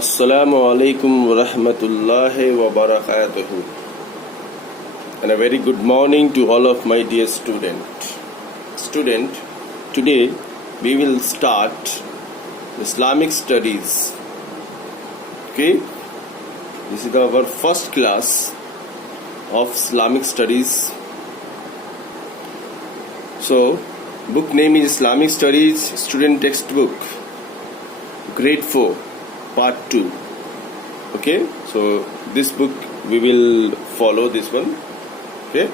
Assalamu alaikum wa rahmatullahi wa barakatuhu. And a very good morning to all of my dear student. Today we will start Islamic studies. Okay? This is our first class of Islamic studies. So, book name is Islamic Studies Student Textbook, Grade 4. Part 2. Okay, so this book we will follow this one. Okay,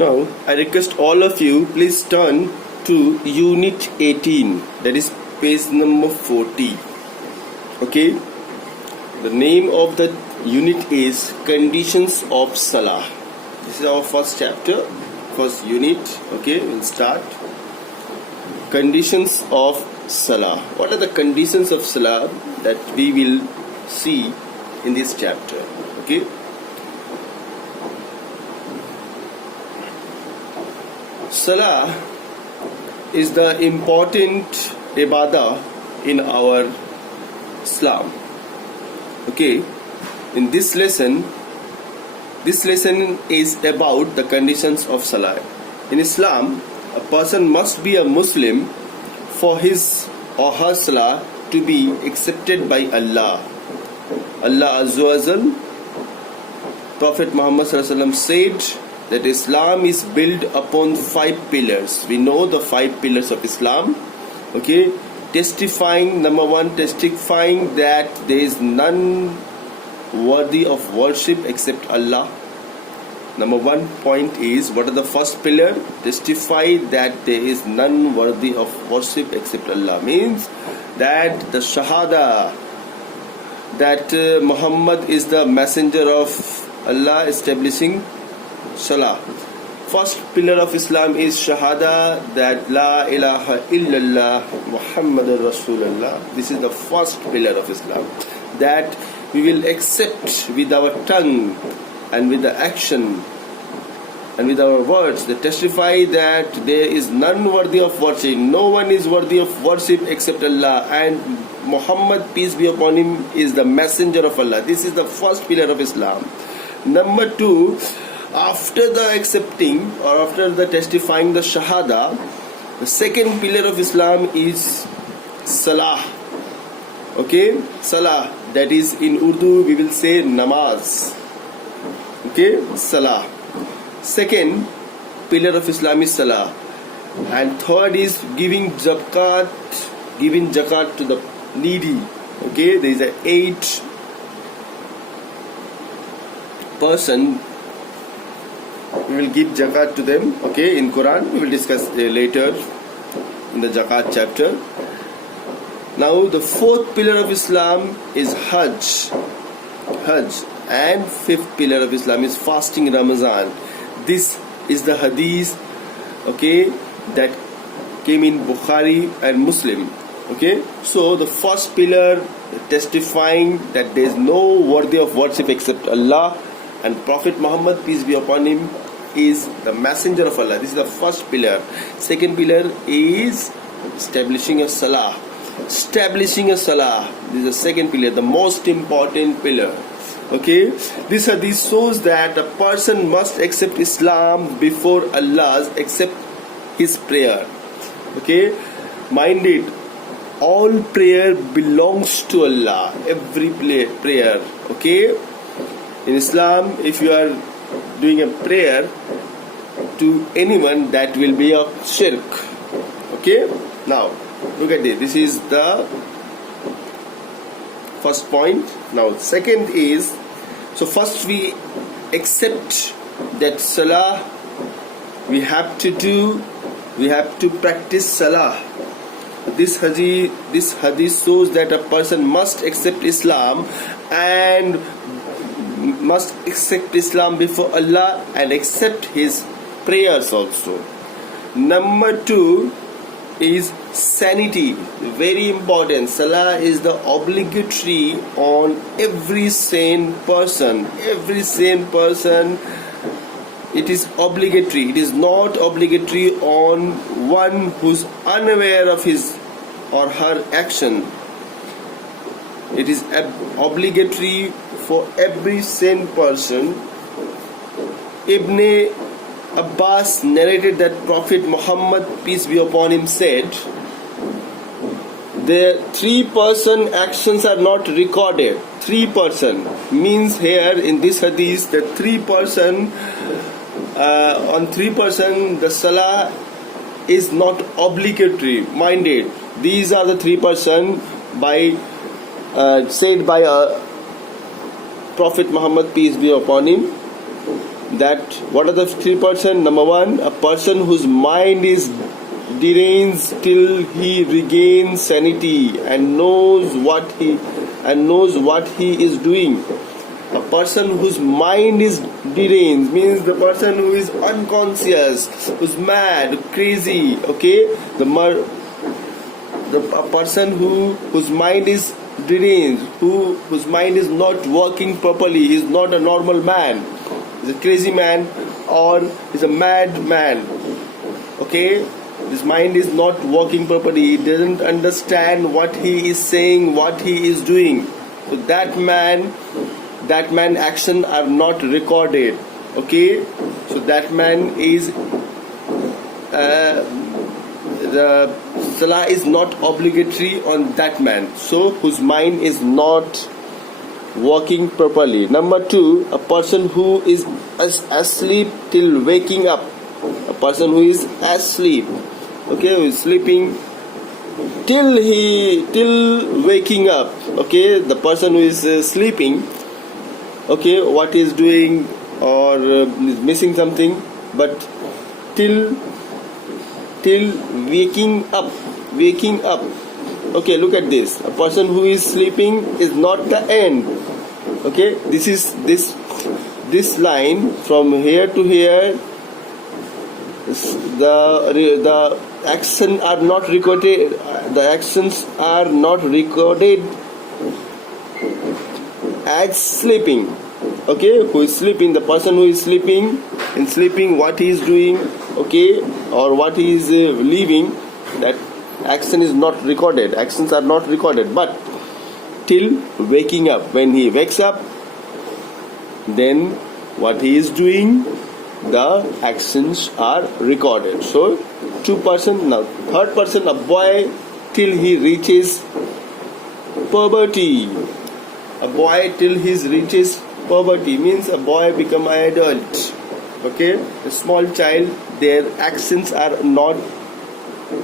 now I request all of you, please turn to unit 18, that is page number 40. Okay, the name of the unit is Conditions of Salah. This is our first chapter, first unit. Okay, we'll start. Conditions of Salah. What are the conditions of Salah that we will see in this chapter? Okay. Salah is the important ibadah in our Islam. Okay. In this lesson is about the conditions of Salah. In Islam, a person must be a Muslim for his or her salah to be accepted by Allah. Allah Azza wa Jal, Prophet Muhammad Sallallahu Alaihi Wasallam said that Islam is built upon 5 pillars. We know the 5 pillars of Islam. Okay, number 1, testifying that there is none worthy of worship except Allah. Number 1 point is, what are the first pillar? Testify that there is none worthy of worship except Allah. Means that the Shahada, that Muhammad is the messenger of Allah, establishing Salah. First pillar of Islam is Shahada, that La ilaha illallah Muhammadur Rasulullah. This is the first pillar of Islam, that we will accept with our tongue and with the action and with our words, that testify that there is none worthy of worship, no one is worthy of worship except Allah, and Muhammad, peace be upon him, is the messenger of Allah. This is the first pillar of Islam. Number 2, after the accepting or after the testifying the Shahada, the second pillar of Islam is Salah. Okay, Salah, that is in Urdu we will say namaz. Okay, Salah. Second pillar of Islam is Salah. And third is giving zakat to the needy. Okay, there is a 8 person we will give zakat to them. Okay, in Quran we will discuss later in the zakat chapter. Now the 4th pillar of Islam is Hajj, and 5th pillar of Islam is fasting Ramadan. This is the hadith, okay, that came in Bukhari and Muslim. Okay, so the first pillar, testifying that there is no worthy of worship except Allah, and Prophet Muhammad, peace be upon him, is the messenger of Allah. This is the first pillar. Second pillar is establishing a salah. This is the second pillar, the most important pillar. Okay, this hadith shows that a person must accept Islam before Allah, accept his prayer. Okay, mind it, all prayer belongs to Allah, every prayer. Okay, in Islam, if you are doing a prayer to anyone, that will be a shirk. Okay, now look at this. This is the first point. Now second is, so first we accept that Salah we have to practice Salah. This hadith shows that a person must accept Islam and must accept Islam before Allah and accept his prayers also. Number 2 is sanity, very important. Salah is the obligatory on every sane person. It is obligatory. It is not obligatory on one who's unaware of his or her action. It is obligatory for every sane person. Ibn Abbas narrated that Prophet Muhammad, peace be upon him, said, the 3% actions are not recorded. 3% means here in this hadith that 3% on 3% the salah is not obligatory minded. These are the 3% by said by Prophet Muhammad, peace be upon him. That what are the 3%? Number one, a person whose mind is deranged till he regains sanity and knows what he is doing. A person whose mind is deranged means the person who is unconscious, who's mad, crazy. Okay, a person whose mind is deranged, whose mind is not working properly. He is not a normal man. He's a crazy man or he's a mad man. Okay, his mind is not working properly. He doesn't understand what he is saying, what he is doing. So that man action are not recorded. Okay, so that man is the salah is not obligatory on that man. So whose mind is not working properly. Number two, a person who is asleep till waking up. A person who is asleep, okay, who is sleeping till waking up. Okay, the person who is sleeping, okay, what is doing or is missing something, but till waking up. Okay, look at this. A person who is sleeping is not the end. Okay, this line from here to here. The actions are not recorded. The actions are not recorded as sleeping. Okay, who is sleeping? The person who is sleeping, in sleeping, what he is doing, okay, or what he is leaving, that action is not recorded. Actions are not recorded, but till waking up. When he wakes up, then what he is doing, the actions are recorded. So 2%. Now third person, a boy till he reaches puberty. A boy till he reaches puberty means a boy become an adult. Okay, a small child, their actions are not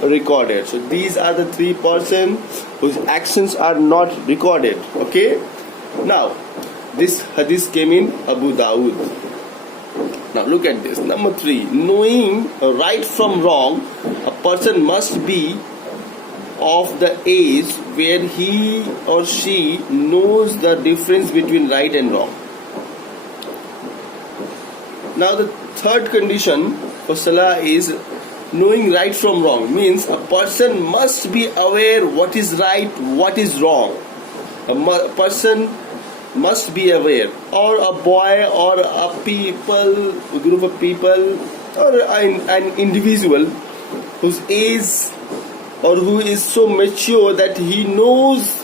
recorded. So these are the 3% whose actions are not recorded. Okay, now this hadith came in Abu Dawood. Now look at this. Number 3, knowing right from wrong, a person must be of the age where he or she knows the difference between right and wrong. Now the third condition for salah is knowing right from wrong. Means a person must be aware what is right, what is wrong. A person must be aware, or a boy or a group of people, or an individual whose age or who is so mature that he knows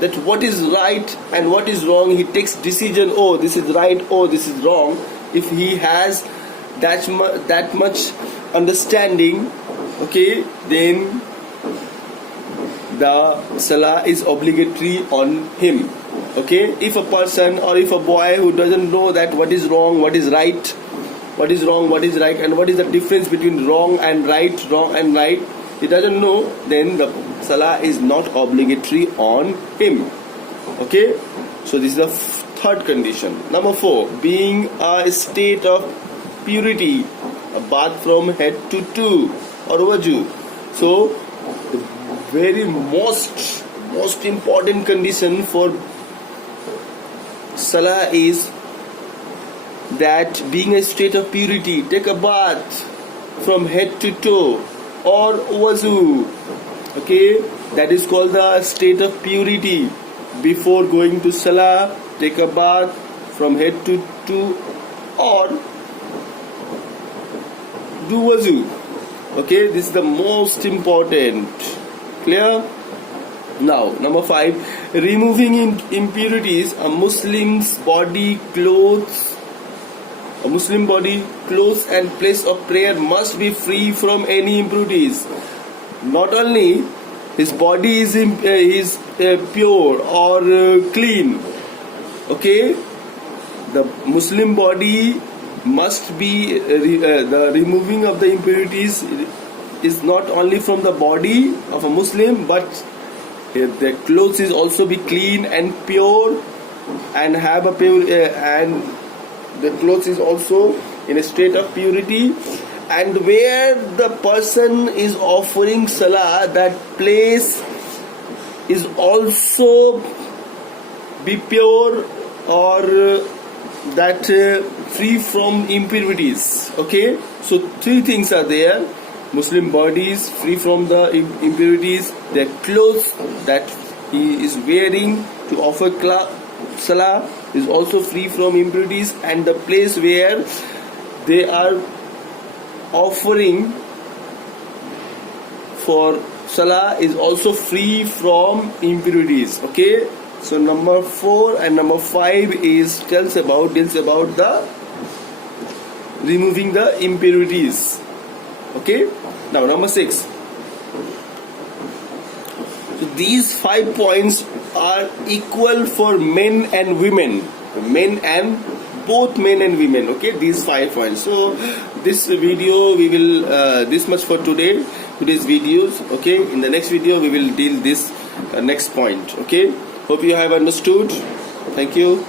that what is right and what is wrong. He takes decision, oh this is right, oh this is wrong. If he has that much understanding, okay, then the salah is obligatory on him. Okay, if a person or if a boy who doesn't know that what is wrong, what is right, what is wrong, what is right, and what is the difference between wrong and right, he doesn't know, then the salah is not obligatory on him. Okay, so this is the third condition. Number 4, being a state of purity, a bath from head to toe or wuju. So the very most important condition for salah is that being a state of purity, take a bath from head to toe or wuzu. Okay, that is called the state of purity. Before going to salah, take a bath from head to toe or do wuzu. Okay, this is the most important. Clear? Now, number 5, removing impurities. A Muslim body, clothes and place of prayer must be free from any impurities. Not only his body is pure or clean, okay, the Muslim body must be the removing of the impurities is not only from the body of a Muslim, but the clothes is also be clean and pure and have a pure and the clothes is also in a state of purity, and where the person is offering salah, that place is also be pure or that free from impurities. Okay, so 3 things are there. Muslim body is free from the impurities, the clothes that he is wearing to offer salah is also free from impurities, and the place where they are offering for salah is also free from impurities. Okay, so number 4 and number 5 deals about the removing the impurities. Okay, now number 6. So these 5 points are equal for men and women, both men and women. Okay, these 5 points. So this video we will this much for today's videos. Okay, in the next video we will deal this next point. Okay, hope you have understood. Thank you.